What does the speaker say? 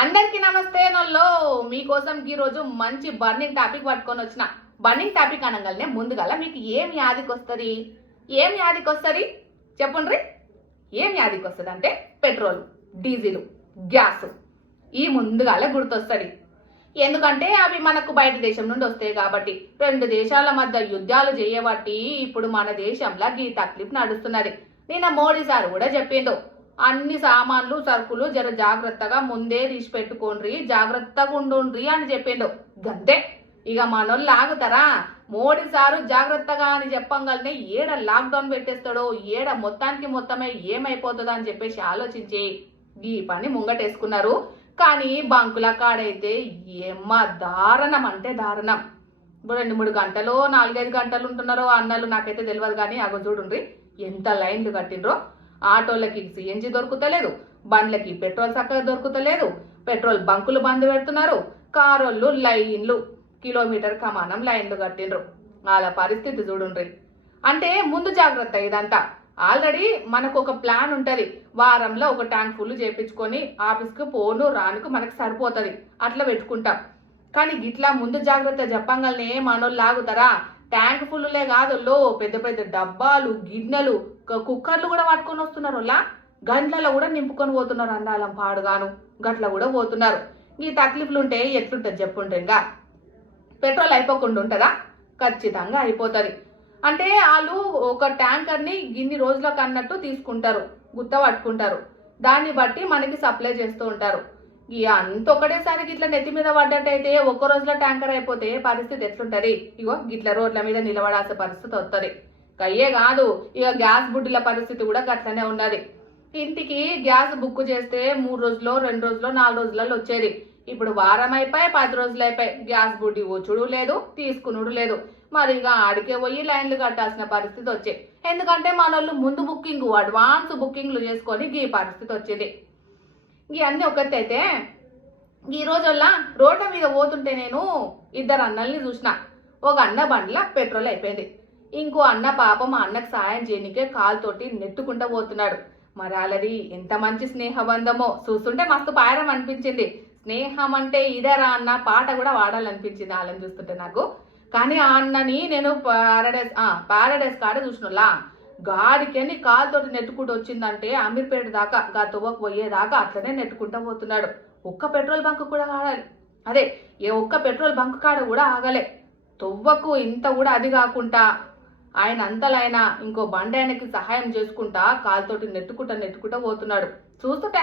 అందరికి నమస్తే నల్లో మీకోసం ఈ రోజు మంచి బర్నింగ్ టాపిక్ పట్టుకొని వచ్చిన. బర్నింగ్ టాపిక్ అనగానే ముందుగల మీకు ఏం యాదికొస్తుంది? చెప్పండి. ఏం యాదికొస్తుంది అంటే పెట్రోల్, డీజిల్, గ్యాస్ ఈ ముందుగాల గుర్తొస్తుంది. ఎందుకంటే అవి మనకు బయట దేశం నుండి వస్తాయి కాబట్టి. రెండు దేశాల మధ్య యుద్ధాలు చేయబట్టి ఇప్పుడు మన దేశంలో ఈ తక్లీఫ్ నడుస్తున్నది. నిన్న మోడీ సార్ కూడా చెప్పిండు, అన్ని సామాన్లు సరుకులు జర జాగ్రత్తగా ముందే తీసి పెట్టుకోండ్రి, జాగ్రత్తగా ఉండుండ్రి అని చెప్పిండు. గంతే, ఇక మనోళ్ళు ఆగుతారా? మోడీ సారు జాగ్రత్తగా అని చెప్పంగానే ఏడ లాక్డౌన్ పెట్టేస్తాడో, ఏడ మొత్తమే ఏమైపోతుందో అని చెప్పేసి ఆలోచించి ఈ పని ముంగటేసుకున్నారు. కానీ బంకుల కాడైతే ఏమ్మా దారుణం అంటే దారుణం. 2-3 గంటలు 4-5 గంటలు ఉంటున్నారో అన్నలు నాకైతే తెలియదు. కానీ అగో చూడుండ్రి ఎంత లైన్లు కట్టిండ్రో. ఆటోలకి సిఎన్జి దొరుకుతలేదు, బండ్లకి పెట్రోల్ చక్కగా దొరుకుతలేదు, పెట్రోల్ బంకులు బంద్ పెడుతున్నారు, కారోళ్ళు లైన్లు కిలోమీటర్ కమానం లైన్లు కట్టిండ్రు. వాళ్ళ పరిస్థితి చూడుండ్రి. అంటే ముందు జాగ్రత్త ఇదంతా. ఆల్రెడీ మనకు ఒక ప్లాన్ ఉంటది, వారంలో ఒక ట్యాంక్ ఫుల్ చేపించుకొని ఆఫీస్కి పోను రానుకు మనకు సరిపోతుంది, అట్లా పెట్టుకుంటాం. కానీ ఇట్లా ముందు జాగ్రత్త చెప్పంగానే మనోళ్ళు లాగుతారా? ట్యాంక్ ఫుల్లులే కాదు, పెద్ద పెద్ద డబ్బాలు, గిన్నెలు, కుక్కర్లు కూడా పట్టుకొని వస్తున్నారు. గంటలలో కూడా నింపుకొని పోతున్నారు. అందాలం పాడుగాను గట్ల కూడా పోతున్నారు. ఈ తక్లీఫ్లు ఉంటే ఎట్లుంటుంది చెప్పుంటే? ఇంకా పెట్రోల్ అయిపోకుండా ఉంటుందా? ఖచ్చితంగా అయిపోతుంది. అంటే వాళ్ళు ఒక ట్యాంకర్ని ఇన్ని రోజులకు అన్నట్టు తీసుకుంటారు, గుత్త పట్టుకుంటారు. దాన్ని బట్టి మనకి సప్లై చేస్తూ ఉంటారు. ఇక అంత ఒకటేసారి ఇట్లా నెత్తి మీద పడ్డట్టయితే ఒక్క రోజులో ట్యాంకర్ అయిపోతే పరిస్థితి ఎట్లుంటది? ఇగో గిట్ల రోడ్ల మీద నిలబడాల్సిన పరిస్థితి వస్తుంది. అయ్యే కాదు, ఇక గ్యాస్ బుడ్డిల పరిస్థితి కూడా గట్లనే ఉన్నది. ఇంటికి గ్యాస్ బుక్ చేస్తే 3 రోజుల్లో 2 రోజుల్లో 4 రోజులలో వచ్చేది. ఇప్పుడు వారం అయిపోయి 10 రోజులు అయిపోయి గ్యాస్ బుడ్డి వచ్చుడు లేదు, తీసుకునుడు లేదు. మరి ఇక ఆడికే పోయి లైన్లు కట్టాల్సిన పరిస్థితి వచ్చాయి. ఎందుకంటే మనోళ్ళు ముందు బుకింగ్, అడ్వాన్స్ బుకింగ్లు చేసుకొని ఈ పరిస్థితి వచ్చింది. ఇవన్నీ ఒకటైతే ఈ రోజుల్లా రోడ్ల మీద పోతుంటే నేను 2 అన్నల్ని చూసిన. ఒక అన్న బండ్ల పెట్రోల్ అయిపోయింది, ఇంకో అన్న పాపం మా అన్నకు సాయం చేయనికే కాలుతోటి నెట్టుకుంటూ పోతున్నాడు. మరి వాళ్ళది ఎంత మంచి స్నేహబంధమో చూస్తుంటే మస్తు పాయరం అనిపించింది. స్నేహం అంటే ఇదేరా అన్న పాట కూడా వాడాలనిపించింది వాళ్ళని చూస్తుంటే నాకు. కానీ ఆ అన్నని నేను పారడైస్ కాడ చూసినలా, గాడికని కాలుతోటి నెట్టుకుంటూ వచ్చిందంటే అమీర్పేట దాకా గా తువ్వకు పోయేదాకా అట్లనే నెట్టుకుంటూ పోతున్నాడు. ఒక్క పెట్రోల్ బంక్ కూడా ఆగాలి, అదే ఒక్క పెట్రోల్ బంక్ కాడ కూడా ఆగలే. తువ్వకు ఇంత కూడా అది కాకుండా ఆయన అంతలైనా ఇంకో బండి ఆయనకి సహాయం చేసుకుంటా కాలుతోటి నెట్టుకుంటా పోతున్నాడు. చూస్తుంటే